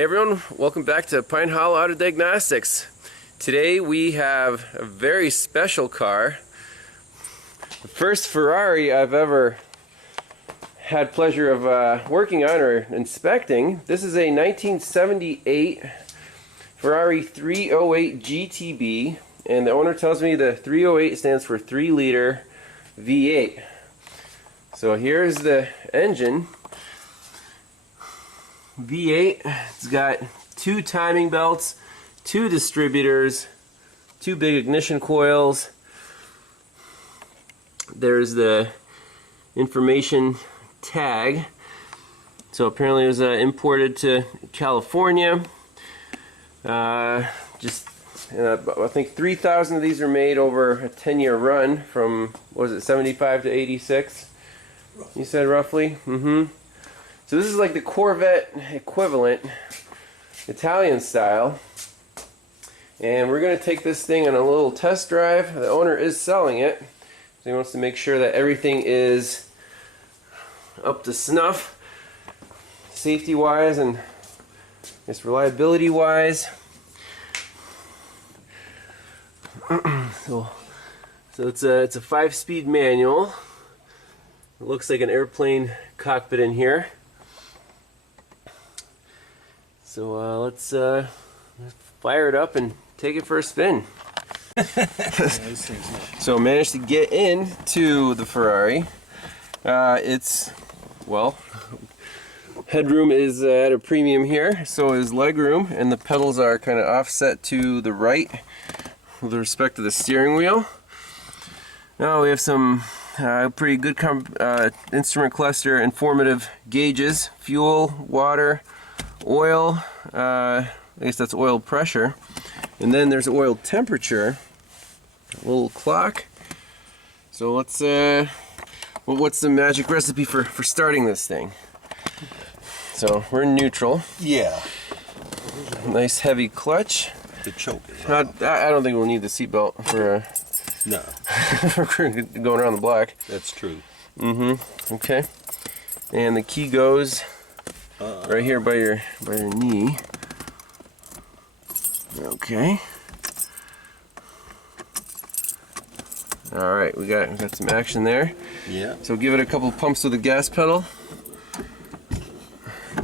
Hey everyone, welcome back to Pine Hollow Auto Diagnostics. Today we have a very special car. The first Ferrari I've ever had pleasure of working on or inspecting. This is a 1978 Ferrari 308 GTB, and the owner tells me the 308 stands for 3-liter V8. So here's the engine. V8, it's got 2 timing belts, 2 distributors, 2 big ignition coils. There's the information tag. So apparently it was imported to California. I think 3,000 of these are made over a 10-year run from, what was it, 75 to 86? You said roughly? So this is like the Corvette equivalent, Italian style. And we're going to take this thing on a little test drive. The owner is selling it, so he wants to make sure that everything is up to snuff, safety-wise and reliability-wise. So it's a 5-speed manual. It looks like an airplane cockpit in here. So let's fire it up and take it for a spin. So I managed to get into the Ferrari. Headroom is at a premium here, so is legroom, and the pedals are kind of offset to the right with respect to the steering wheel. Now we have some pretty good instrument cluster informative gauges: fuel, water, oil, I guess that's oil pressure, and then there's oil temperature, a little clock. So let's what's the magic recipe for starting this thing? So we're in neutral. Yeah. Nice heavy clutch. The choke is I don't think we'll need the seatbelt for no. for going around the block. That's true. Okay. And the key goes right here by your knee. Okay. All right, we got some action there. Yeah. So give it a couple pumps with the gas pedal.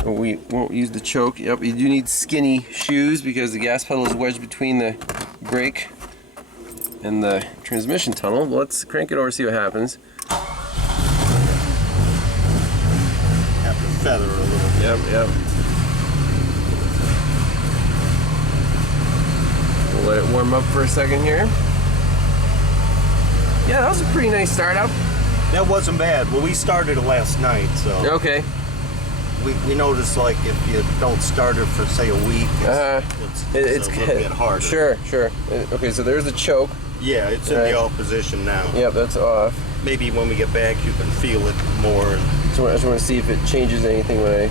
We won't use the choke. Yep, you do need skinny shoes because the gas pedal is wedged between the brake and the transmission tunnel. Let's crank it over, see what happens. Have to feather a little. Yep. We'll let it warm up for a second here. Yeah, that was a pretty nice start up. That wasn't bad. Well, we started it last night, so. Okay. We noticed, like, if you don't start it for, say, a week, it's a little bit harder. Sure. Okay, so there's the choke. Yeah, it's in the off position now. Yep, that's off. Maybe when we get back, you can feel it more. So I just want to see if it changes anything when I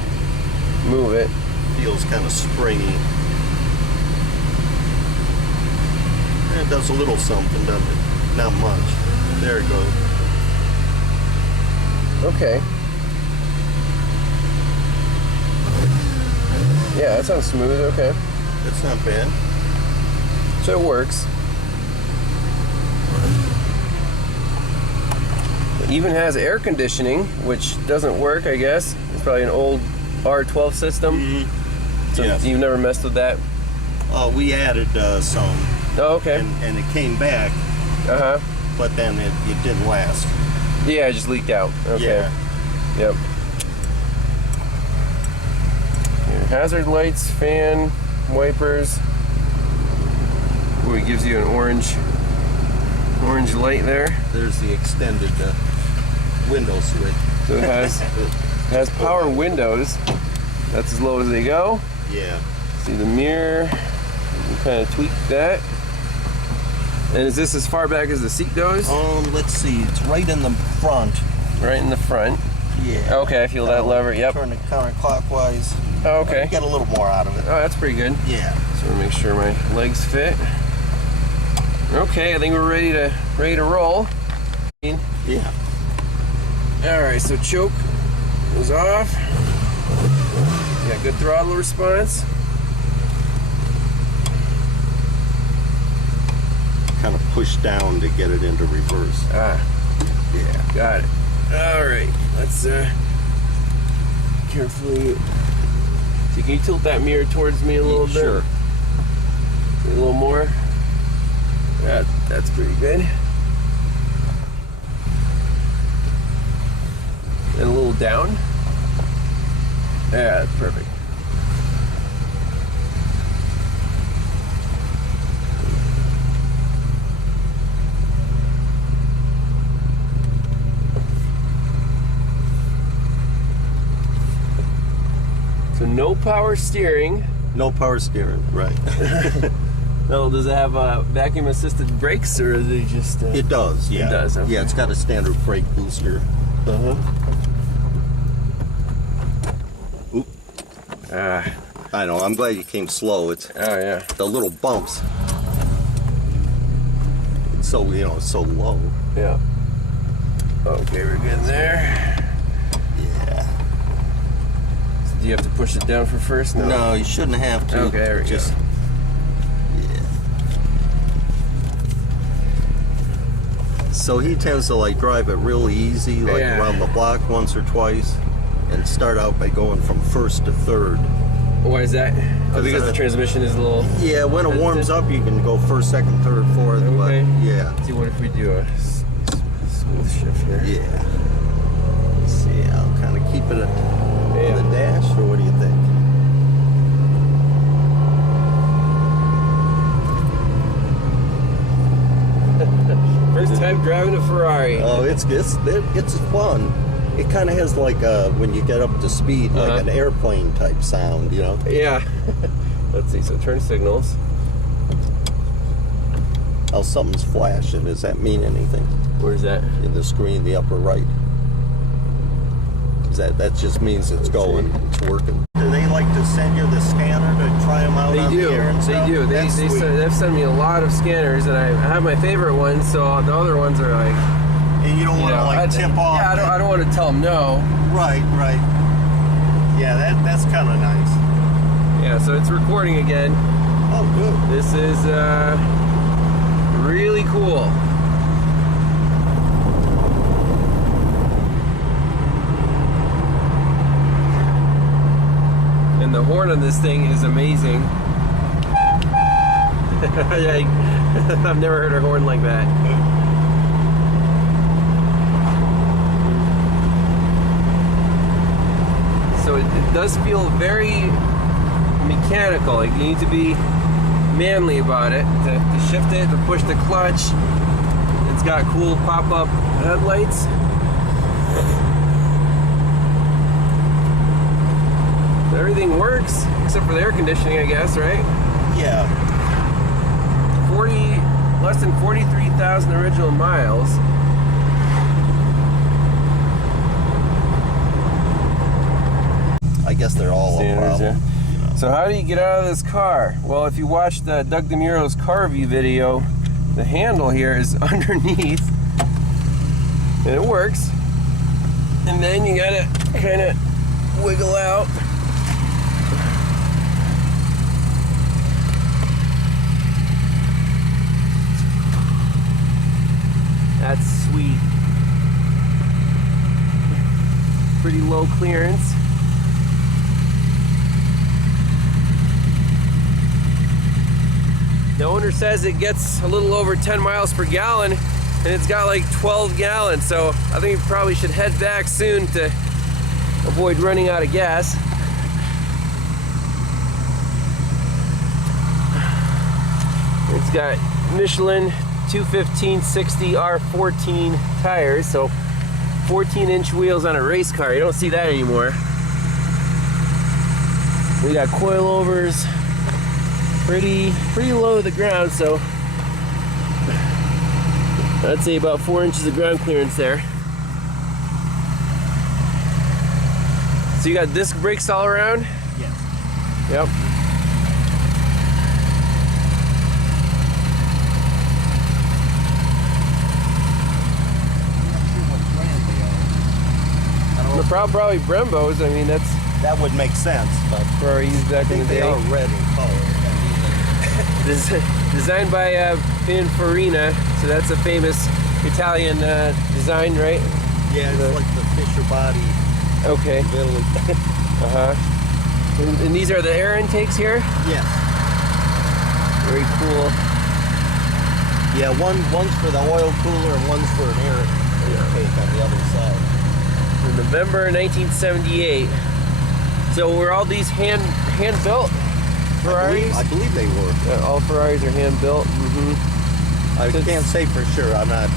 move it. Feels kind of springy. It does a little something, doesn't it? Not much. There it goes. Okay. Yeah, that sounds smooth. Okay. That's not bad. So it works. It even has air conditioning, which doesn't work, I guess. It's probably an old R12 system. So yes. You've never messed with that? We added some. Oh, okay. And it came back. But then it didn't last. Yeah, it just leaked out. Okay. Yeah. Yep. Your hazard lights, fan, wipers. Ooh, it gives you an orange light there. There's the extended window switch. So it has power windows. That's as low as they go. Yeah. See the mirror. You can kind of tweak that. And is this as far back as the seat goes? Let's see. It's right in the front. Right in the front. Yeah. Okay, I feel that lever. Yep. Turn it counterclockwise. Oh, okay. Get a little more out of it. Oh, that's pretty good. Yeah. So we'll make sure my legs fit. Okay, I think we're ready to roll. Yeah. All right, so choke is off. Got good throttle response. kind of push down to get it into reverse. Ah, Yeah. got it. All right, let's carefully. So can you tilt that mirror towards me a little bit? Sure. A little more. That's pretty good. And a little down. Yeah, that's perfect. So no power steering. No power steering, right. No, does it have vacuum assisted brakes or is it just... It does, yeah. It does, okay. Yeah, it's got a standard brake booster. Uh-huh. Oop. I know, I'm glad you came slow. It's Oh, yeah. the little bumps. It's so, it's so low. Yeah. Okay, we're good there. Yeah. So do you have to push it down for first? No, you shouldn't have to. Okay, there we go. So he tends to like drive it real easy, like around the block once or twice, and start out by going from first to third. Why is that? Oh, because the transmission is a little... Yeah, when it warms up, you can go first, second, third, fourth. Okay. But yeah. Let's see, what if we do a smooth shift here? Yeah. Let's see, I'll kind of keep it on the dash, or what do you think? First time driving a Ferrari. Oh, it's fun. It kind of has like when you get up to speed, like an airplane type sound, Yeah. Let's see. So turn signals. Oh, something's flashing. Does that mean anything? Where's that? In the screen, the upper right. That just means it's going. It's working. Do they like to send you the scanner to try them out on the air and stuff? They do. They've sent me a lot of scanners, and I have my favorite ones. So the other ones are like. And you don't want to tip off. Yeah, I don't want to tell them no. Right. Yeah, that's kind of nice. Yeah, so it's recording again. Oh, good. This is really cool. And the horn on this thing is amazing. I've never heard a horn like that. So it does feel very mechanical. Like you need to be manly about it to shift it, to push the clutch. It's got cool pop-up headlights. Everything works except for the air conditioning, I guess, right? Yeah. Less than 43,000 original miles. I guess they're all a problem. So how do you get out of this car? Well, if you watched Doug DeMuro's car review video, the handle here is underneath, and it works. And then you gotta kind of wiggle out. That's sweet. Pretty low clearance. The owner says it gets a little over 10 miles per gallon, and it's got like 12 gallons, so I think we probably should head back soon to avoid running out of gas. It's got Michelin 215/60 R14 tires, so 14-inch wheels on a race car. You don't see that anymore. We got coilovers pretty low to the ground, so I'd say about 4 inches of ground clearance there. So you got disc brakes all around? Yes. Yep. Probably Brembos. I mean, that would make sense, but Ferrari used back in the day. They are red in color. Designed by Pininfarina, so that's a famous Italian design, right? Yeah, it's like the Fisher body Okay. of Italy. And these are the air intakes here? Yes. Very cool. Yeah, one's for the oil cooler and one's for an air intake on the other side. In November 1978. So were all these hand built Ferraris? I believe they were. All Ferraris are hand built. I can't say for sure. I'm not.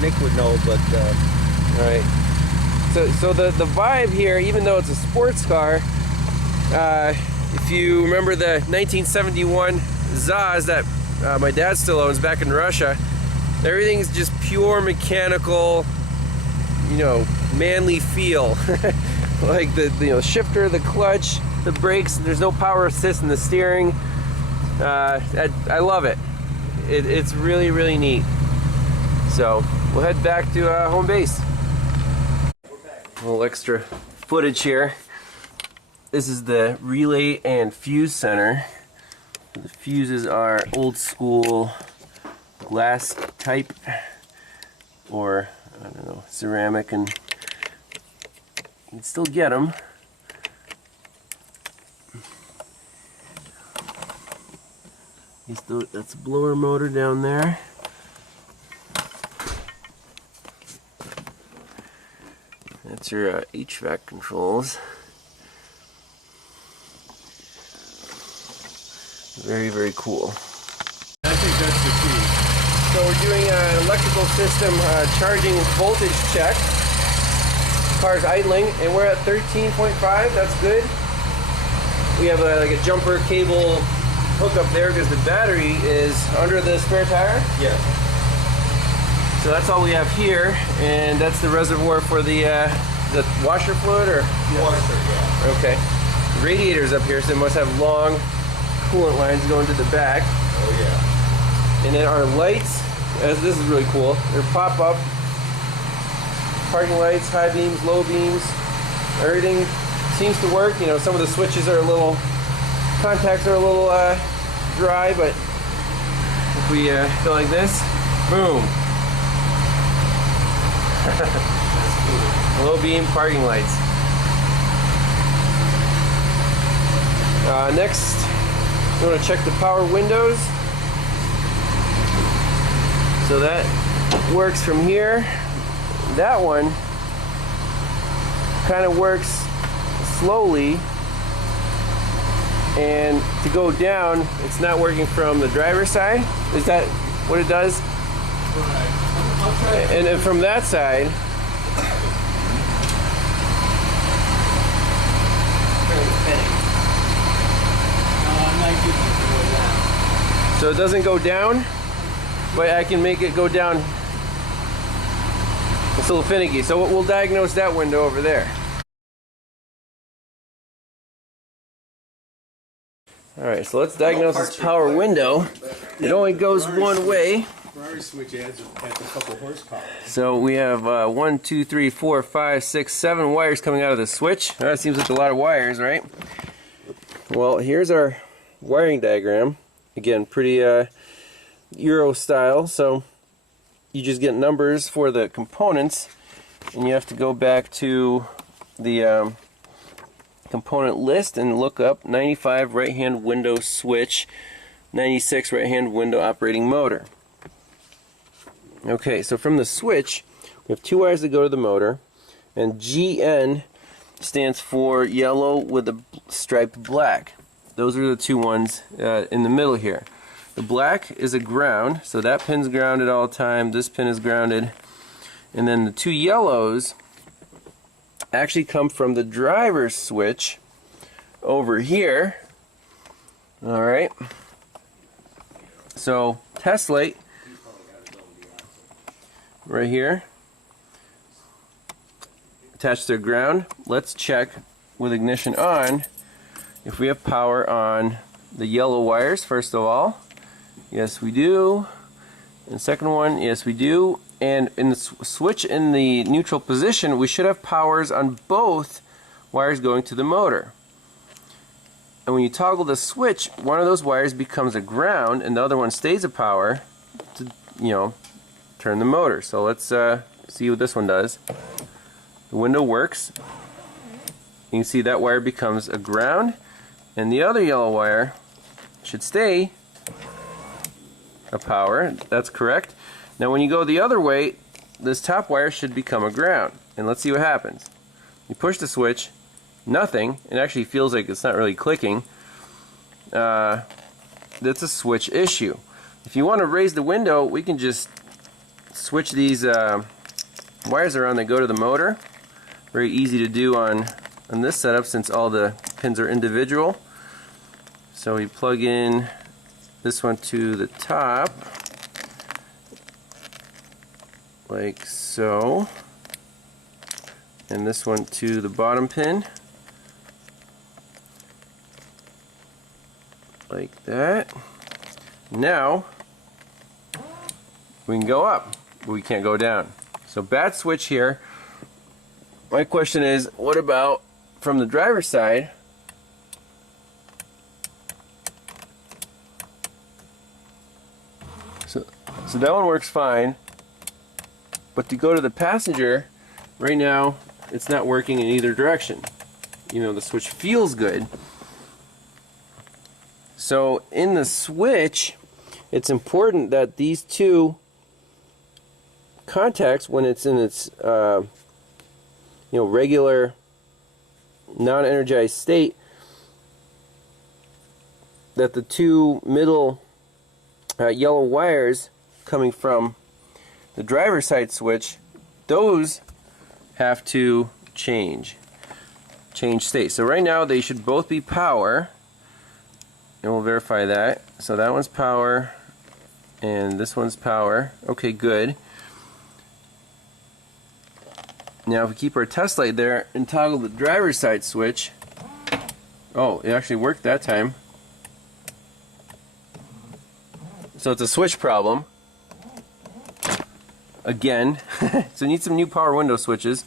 Nick would know, but. Right. So the vibe here, even though it's a sports car, if you remember the 1971 Zaz that my dad still owns back in Russia, everything's just pure mechanical, you know, manly feel. Like the shifter, the clutch, the brakes. There's no power assist in the steering. I love it. It's really, really neat. So we'll head back to home base. A little extra footage here. This is the relay and fuse center. The fuses are old school glass type, or I don't know, ceramic, and you can still get them. That's a blower motor down there. That's your HVAC controls. Very, very cool. I think that's the key. So we're doing an electrical system charging voltage check. Car's idling, and we're at 13.5. That's good. We have like a jumper cable hookup there because the battery is under the spare tire. Yeah. So that's all we have here, and that's the reservoir for the washer fluid, or Washer, yeah. okay. Radiators up here, so it must have long coolant lines going to the back. Oh yeah. And then our lights, this is really cool. They're pop-up parking lights, high beams, low beams. Everything seems to work. You know, some of the switches are contacts are a little dry, but if we go like this, boom. Low beam parking lights. Next, we want to check the power windows. So that works from here. That one kind of works slowly, and to go down, it's not working from the driver's side. Is that what it does? And then from that side, so it doesn't go down, but I can make it go down. It's a little finicky, so we'll diagnose that window over there. Alright, so let's diagnose this power window. It only goes one way. Ferrari switch adds a couple horsepower. So we have 1, 2, 3, 4, 5, 6, 7 wires coming out of the switch. That seems like a lot of wires, right? Well, here's our wiring diagram. Again, pretty Euro style. So you just get numbers for the components, and you have to go back to the component list and look up 95 right-hand window switch, 96 right-hand window operating motor. Okay, so from the switch, we have 2 wires that go to the motor, and GN stands for yellow with a striped black. Those are the 2 ones in the middle here. The black is a ground, so that pin's grounded all the time. This pin is grounded. And then the 2 yellows actually come from the driver's switch over here. Alright. So, test light right here, attached to the ground. Let's check with ignition on if we have power on the yellow wires. First of all, yes we do. And second one, yes we do. And in the switch in the neutral position, we should have powers on both wires going to the motor. And when you toggle the switch, one of those wires becomes a ground and the other one stays a power to, you know, turn the motor. So let's see what this one does. The window works. You can see that wire becomes a ground and the other yellow wire should stay a power. That's correct. Now when you go the other way, this top wire should become a ground. And let's see what happens. You push the switch, nothing. It actually feels like it's not really clicking. That's a switch issue. If you want to raise the window, we can just switch these wires around that go to the motor. Very easy to do on this setup since all the pins are individual. So we plug in this one to the top, like so, and this one to the bottom pin, like that. Now we can go up, but we can't go down. So bad switch here. My question is, what about from the driver's side? So that one works fine, but to go to the passenger, right now it's not working in either direction. You know, the switch feels good. So in the switch, it's important that these two contacts, when it's in its regular non-energized state, that the two middle yellow wires coming from the driver's side switch, those have to change state. So right now they should both be power, and we'll verify that. So that one's power and this one's power. Okay, good. Now if we keep our test light there and toggle the driver's side switch, oh, it actually worked that time. So it's a switch problem again. So we need some new power window switches.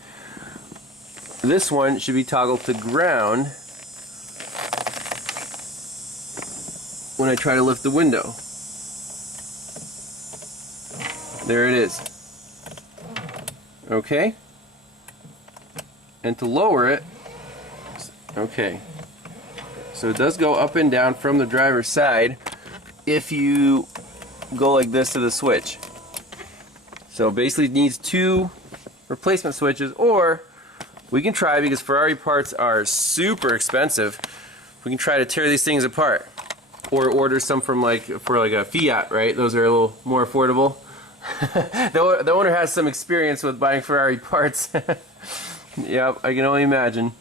This one should be toggled to ground when I try to lift the window. There it is. Okay. And to lower it, okay. So it does go up and down from the driver's side if you go like this to the switch. So basically it needs two replacement switches, or we can try, because Ferrari parts are super expensive, we can try to tear these things apart, or order some from a PHAD, right? Those are a little more affordable. The owner has some experience with buying Ferrari parts. Yep, I can only imagine.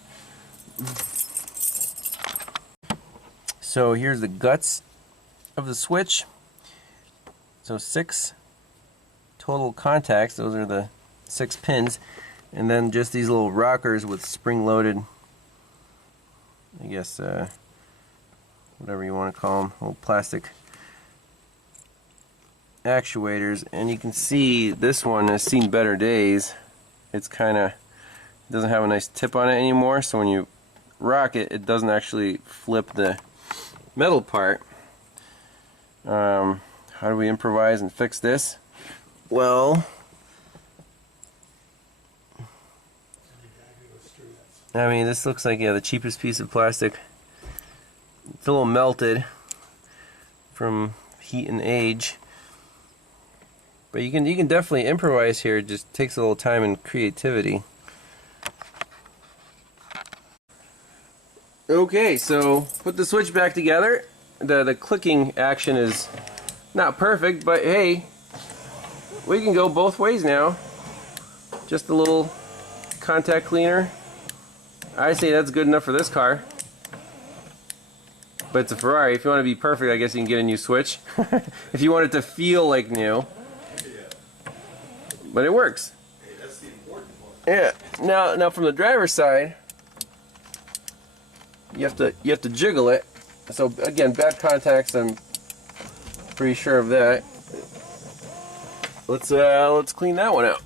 So here's the guts of the switch. So 6 total contacts, those are the 6 pins, and then just these little rockers with spring-loaded, I guess, whatever you want to call them, little plastic actuators. And you can see this one has seen better days. It's kind of doesn't have a nice tip on it anymore, so when you rock it, it doesn't actually flip the metal part. How do we improvise and fix this? Well, I mean, this looks like, yeah, the cheapest piece of plastic. It's a little melted from heat and age, but you can definitely improvise here. It just takes a little time and creativity. Okay, so put the switch back together. The clicking action is not perfect, but hey, we can go both ways now. Just a little contact cleaner. I say that's good enough for this car. But it's a Ferrari. If you want to be perfect, I guess you can get a new switch. If you want it to feel like new. But it works. Hey, that's the important one. Yeah. Now from the driver's side, you have to jiggle it. So again, bad contacts, I'm pretty sure of that. Let's clean that one out.